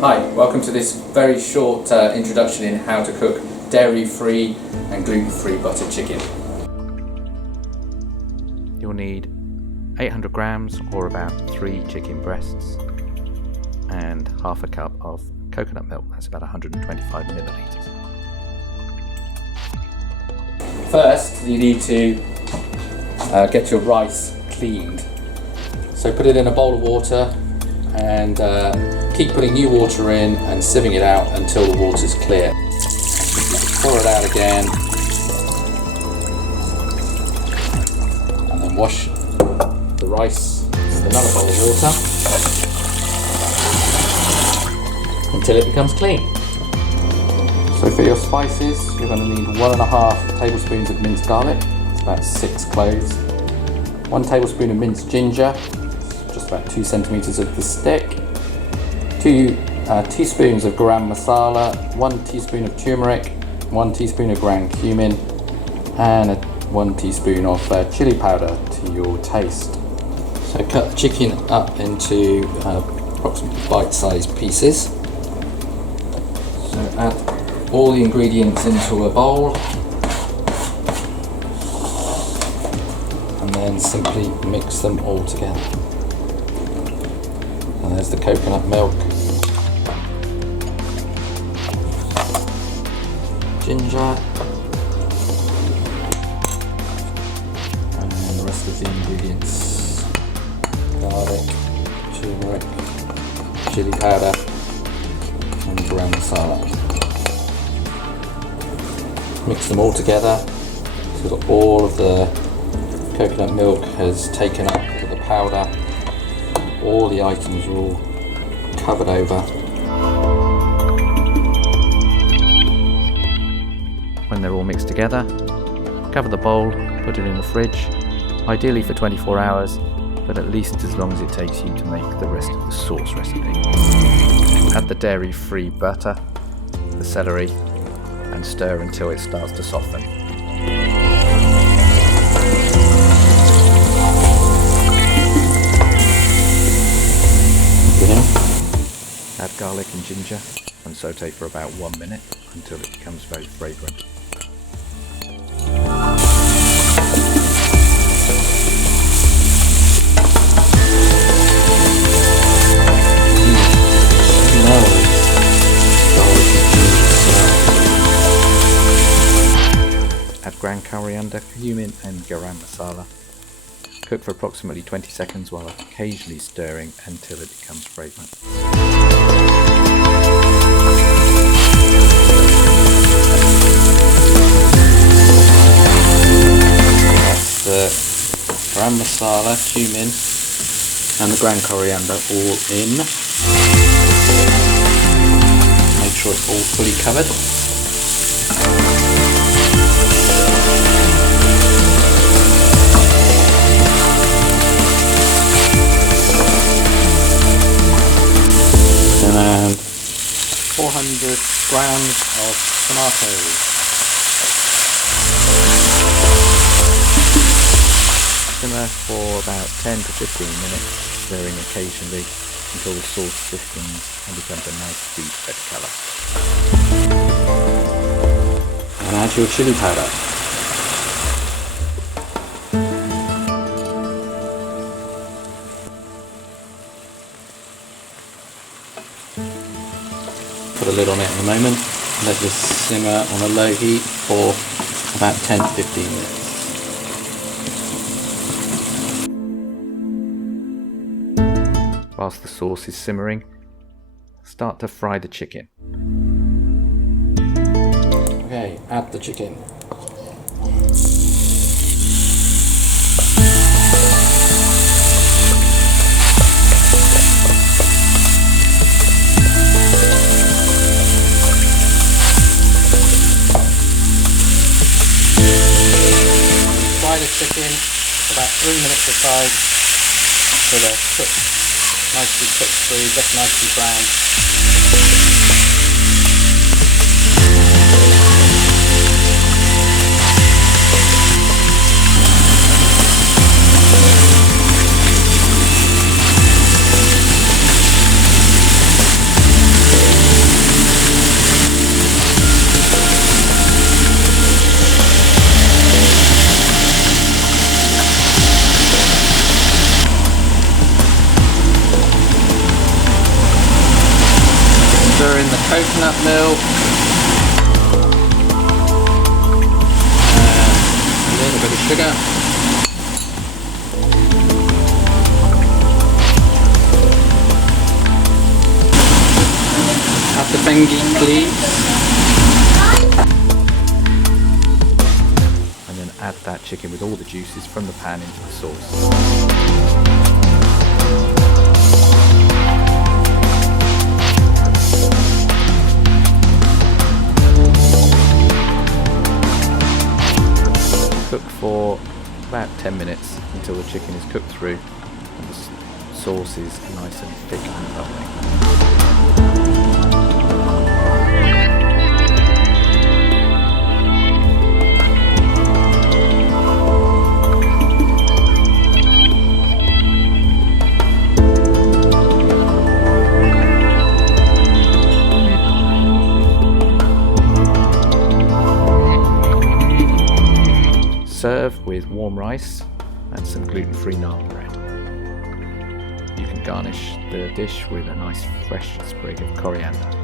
Hi, welcome to this very short introduction in how to cook dairy-free and gluten-free buttered chicken. You'll need 800 grams or about 3 chicken breasts and half a cup of coconut milk, that's about 125 millilitres. First, you need to get your rice cleaned. So put it in a bowl of water and keep putting new water in and sieving it out until the water's clear. Pour it out again and then wash the rice with another bowl of water until it becomes clean. So for your spices, you're going to need 1.5 tablespoons of minced garlic, it's about 6 cloves, 1 tablespoon of minced ginger, just about 2 centimetres of the stick, 2 teaspoons of garam masala, 1 teaspoon of turmeric, 1 teaspoon of ground cumin, and 1 teaspoon of chili powder to your taste. So cut the chicken up into approximately bite-sized pieces. So add all the ingredients into a bowl and then simply mix them all together. And there's the coconut milk, ginger, and the rest of the ingredients: garlic, turmeric, chili powder, and garam masala. Mix them all together so that all of the coconut milk has taken up to the powder. All the items are all covered over. When they're all mixed together, cover the bowl, put it in the fridge, ideally for 24 hours, but at least as long as it takes you to make the rest of the sauce recipe. Add the dairy-free butter, the celery, and stir until it starts to soften. Add garlic and ginger and saute for about 1 minute until it becomes very fragrant. Add ground coriander, cumin and garam masala. Cook for approximately 20 seconds while occasionally stirring until it becomes fragrant. That's the garam masala, cumin and the ground coriander all in. Make sure it's all fully covered. And 400 grams of tomatoes. Simmer for about 10 to 15 minutes, stirring occasionally until the sauce thickens and becomes a nice deep red colour. And add your chili powder. Put a lid on it in a moment. Let this simmer on a low heat for about 10 to 15 minutes. Whilst the sauce is simmering, start to fry the chicken. Okay, add the chicken. Fry the chicken for about 3 minutes aside so they're cooked, nicely cooked through, just nicely brown. coconut milk, and a little bit of sugar. Add the bengi leaves. And then add that chicken with all the juices from the pan into the sauce. Cook for about 10 minutes until the chicken is cooked through and the sauce is nice and thick and bubbling. Serve with warm rice and some gluten-free naan bread. You can garnish the dish with a nice fresh sprig of coriander.